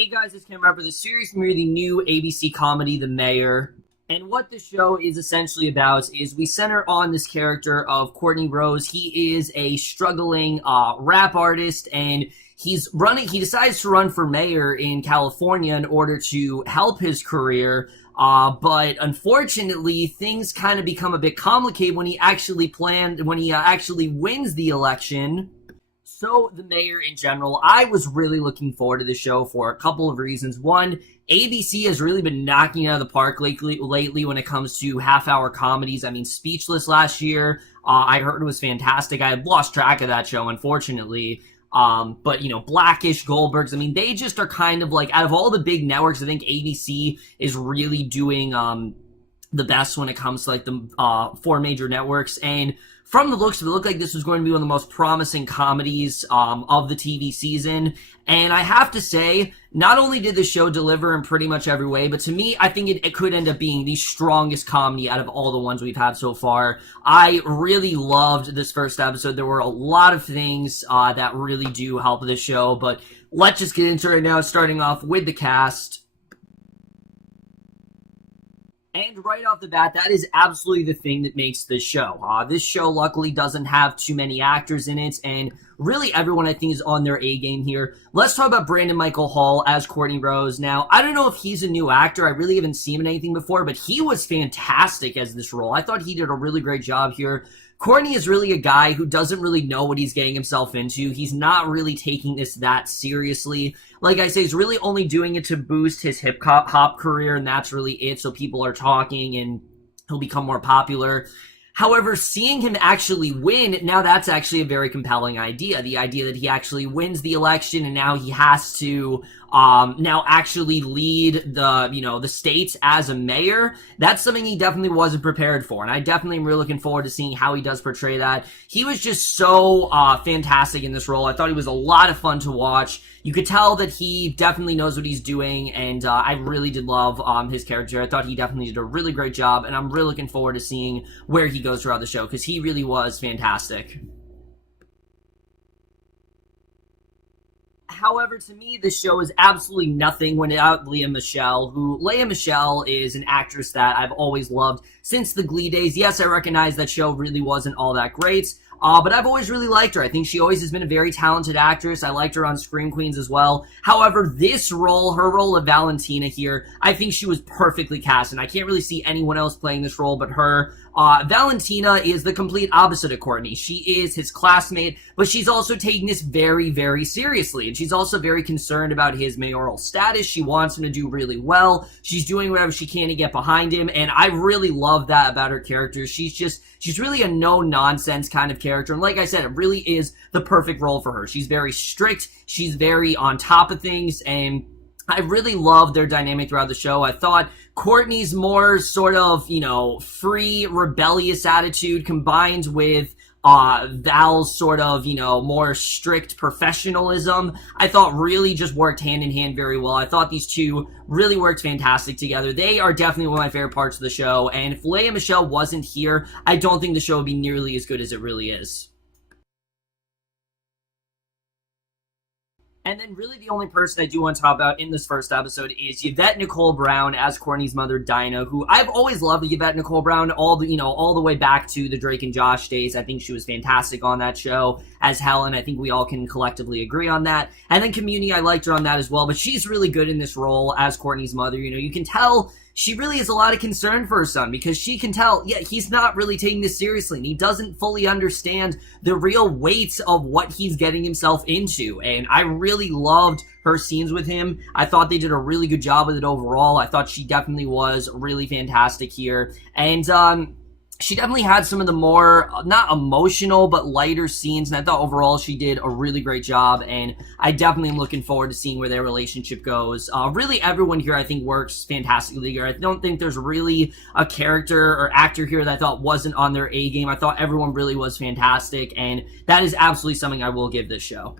Hey guys, it's Cameron for the series premiere of the new ABC comedy, The Mayor. And what this show is essentially about is we center on this character of Courtney Rose. He is a struggling rap artist, and he decides to run for mayor in California in order to help his career. But unfortunately, things kind of become a bit complicated when he actually wins the election. So, The Mayor in general, I was really looking forward to the show for a couple of reasons. One, ABC has really been knocking it out of the park lately when it comes to half-hour comedies. I mean, Speechless last year, I heard it was fantastic. I had lost track of that show, unfortunately. But, Blackish, Goldbergs, I mean, they just are kind of like, out of all the big networks, I think ABC is really doing the best when it comes to, like, the four major networks. And from the looks of it, looked like this was going to be one of the most promising comedies of the TV season. And I have to say, not only did the show deliver in pretty much every way, but to me, I think it could end up being the strongest comedy out of all the ones we've had so far. I really loved this first episode. There were a lot of things that really do help this show, but let's just get into it right now, starting off with the cast. And right off the bat, that is absolutely the thing that makes this show. This show, luckily, doesn't have too many actors in it, and really everyone, I think, is on their A-game here. Let's talk about Brandon Michael Hall as Courtney Rose. Now, I don't know if he's a new actor. I really haven't seen him in anything before, but he was fantastic as this role. I thought he did a really great job here. Courtney is really a guy who doesn't really know what he's getting himself into. He's not really taking this that seriously. Like I say, he's really only doing it to boost his hip-hop career, and that's really it, so people are talking and he'll become more popular. However, seeing him actually win, now that's actually a very compelling idea. The idea that he actually wins the election and now he has to now actually lead the states as a mayor. That's something he definitely wasn't prepared for, and I definitely am really looking forward to seeing how he does portray that. He was just so fantastic in this role. I thought he was a lot of fun to watch. You could tell that he definitely knows what he's doing, and I really did love his character. I thought he definitely did a really great job, and I'm really looking forward to seeing where he goes throughout the show, because he really was fantastic. However, to me, this show is absolutely nothing without Leah Michelle, Leah Michelle is an actress that I've always loved since the Glee days. Yes, I recognize that show really wasn't all that great, but I've always really liked her. I think she always has been a very talented actress. I liked her on Scream Queens as well. However, this role, her role of Valentina here, I think she was perfectly cast, and I can't really see anyone else playing this role but her. Valentina is the complete opposite of Courtney. She is his classmate, but she's also taking this very, very seriously, and she's also very concerned about his mayoral status. She wants him to do really well. She's doing whatever she can to get behind him, and I really love that about her character. She's really a no-nonsense kind of character, and like I said, it really is the perfect role for her. She's very strict, she's very on top of things, and I really loved their dynamic throughout the show. I thought Courtney's more sort of, free, rebellious attitude combined with Val's sort of, more strict professionalism, I thought really just worked hand in hand very well. I thought these two really worked fantastic together. They are definitely one of my favorite parts of the show, and if Leah Michelle wasn't here, I don't think the show would be nearly as good as it really is. And then really the only person I do want to talk about in this first episode is Yvette Nicole Brown as Courtney's mother, Dinah, who I've always loved Yvette Nicole Brown all the way back to the Drake and Josh days. I think she was fantastic on that show as Helen. I think we all can collectively agree on that. And then Community, I liked her on that as well, but she's really good in this role as Courtney's mother. You can tell she really has a lot of concern for her son, because she can tell, he's not really taking this seriously, and he doesn't fully understand the real weight of what he's getting himself into, and I really loved her scenes with him. I thought they did a really good job with it overall. I thought she definitely was really fantastic here, and she definitely had some of the more, not emotional, but lighter scenes, and I thought overall she did a really great job, and I definitely am looking forward to seeing where their relationship goes. Really, everyone here, I think, works fantastically here. I don't think there's really a character or actor here that I thought wasn't on their A-game. I thought everyone really was fantastic, and that is absolutely something I will give this show.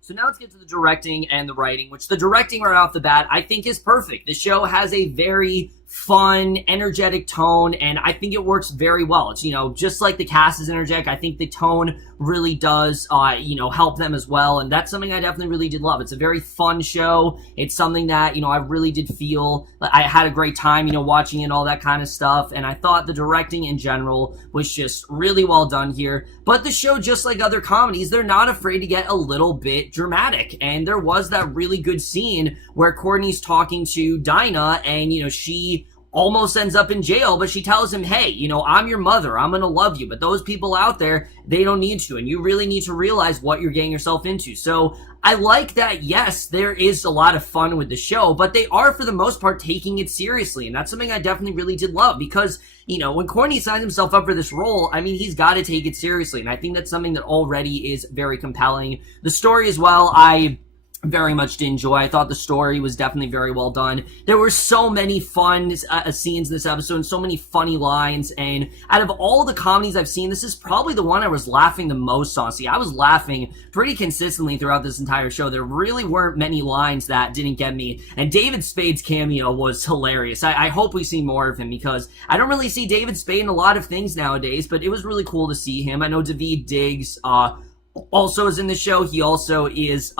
So now let's get to the directing and the writing, which the directing right off the bat I think is perfect. The show has a very fun, energetic tone, and I think it works very well. It's, just like the cast is energetic, I think the tone really does, help them as well, and that's something I definitely really did love. It's a very fun show. It's something that, I really did feel I had a great time, watching it, all that kind of stuff, and I thought the directing in general was just really well done here. But the show, just like other comedies, they're not afraid to get a little bit dramatic, and there was that really good scene where Courtney's talking to Dinah, and, she almost ends up in jail, but she tells him, hey, I'm your mother, I'm gonna love you, but those people out there, they don't need to, and you really need to realize what you're getting yourself into. So I like that, yes, there is a lot of fun with the show, but they are, for the most part, taking it seriously, and that's something I definitely really did love, because, when Courtney signs himself up for this role, I mean, he's got to take it seriously, and I think that's something that already is very compelling. The story as well, I very much did enjoy. I thought the story was definitely very well done. There were so many fun scenes in this episode and so many funny lines, and out of all the comedies I've seen, this is probably the one I was laughing the most on. See, I was laughing pretty consistently throughout this entire show. There really weren't many lines that didn't get me, and David Spade's cameo was hilarious. I hope we see more of him, because I don't really see David Spade in a lot of things nowadays, but it was really cool to see him. I know Daveed Diggs also is in the show. He also is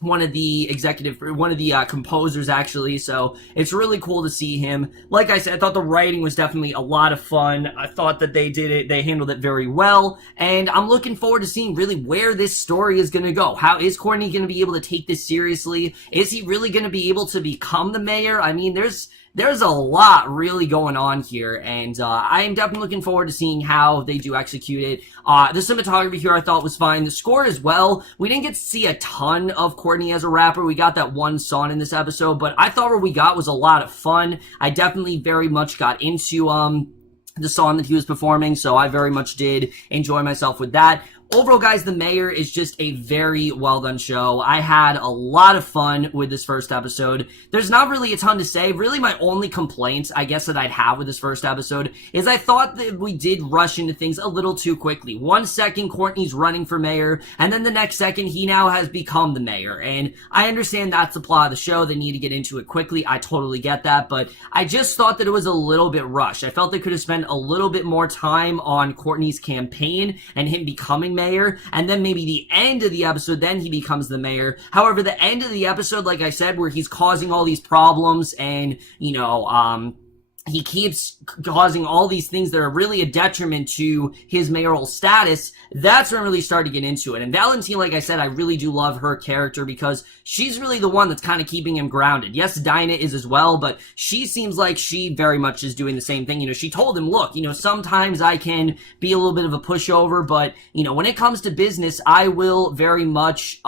one of the composers, actually, so it's really cool to see him. Like I said, I thought the writing was definitely a lot of fun. I thought that they handled it very well, and I'm looking forward to seeing really where this story is going to go. How is Courtney going to be able to take this seriously? Is he really going to be able to become the mayor? I mean, there's a lot really going on here, and I am definitely looking forward to seeing how they do execute it. The cinematography here I thought was fine. The score as well. We didn't get to see a ton of Courtney as a rapper. We got that one song in this episode, but I thought what we got was a lot of fun. I definitely very much got into the song that he was performing, so I very much did enjoy myself with that. Overall, guys, The Mayor is just a very well-done show. I had a lot of fun with this first episode. There's not really a ton to say. Really, my only complaint, I guess, that I'd have with this first episode is I thought that we did rush into things a little too quickly. 1 second, Courtney's running for mayor, and then the next second, he now has become the mayor. And I understand that's the plot of the show. They need to get into it quickly. I totally get that, but I just thought that it was a little bit rushed. I felt they could have spent a little bit more time on Courtney's campaign and him becoming mayor, and then maybe the end of the episode, then he becomes the mayor. However, the end of the episode, like I said, where he's causing all these problems and, he keeps causing all these things that are really a detriment to his mayoral status, that's when I really started to get into it. And Valentine, like I said, I really do love her character because she's really the one that's kind of keeping him grounded. Yes, Dinah is as well, but she seems like she very much is doing the same thing. She told him, look, sometimes I can be a little bit of a pushover, but, when it comes to business, I will very much,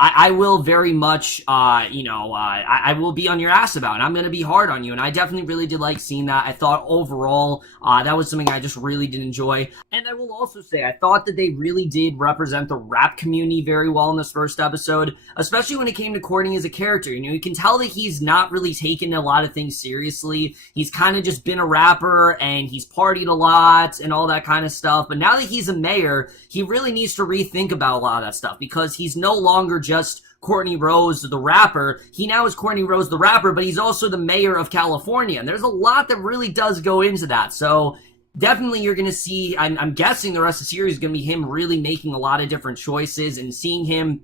I will very much, I will be on your ass about it. I'm going to be hard on you. And I definitely really did like seeing that. I thought overall, that was something I just really did enjoy. And I will also say, I thought that they really did represent the rap community very well in this first episode, especially when it came to Courtney as a character. You can tell that he's not really taken a lot of things seriously. He's kind of just been a rapper and he's partied a lot and all that kind of stuff. But now that he's a mayor, he really needs to rethink about a lot of that stuff because he's no longer just Courtney Rose, the rapper. He now is Courtney Rose, the rapper, but he's also the mayor of California. And there's a lot that really does go into that. So definitely you're going to see, I'm guessing the rest of the series is going to be him really making a lot of different choices and seeing him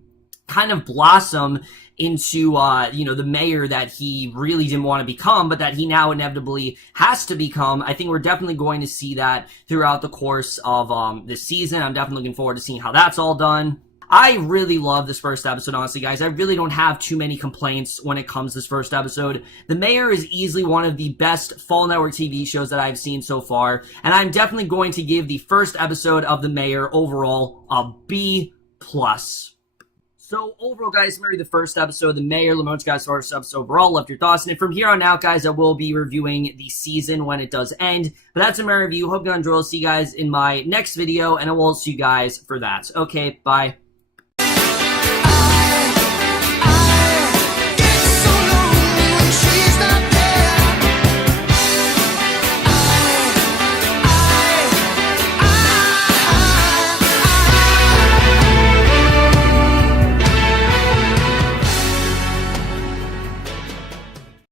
kind of blossom into, the mayor that he really didn't want to become, but that he now inevitably has to become. I think we're definitely going to see that throughout the course of this season. I'm definitely looking forward to seeing how that's all done. I really love this first episode, honestly, guys. I really don't have too many complaints when it comes to this first episode. The Mayor is easily one of the best Fall Network TV shows that I've seen so far, and I'm definitely going to give the first episode of The Mayor overall a B+. So overall, guys, maybe the first episode, The Mayor, Lamonte, guys, first episode overall. Love your thoughts. And from here on out, guys, I will be reviewing the season when it does end. But that's a my review. Hope you enjoy. I'll see you guys in my next video, and I will see you guys for that. Okay, bye.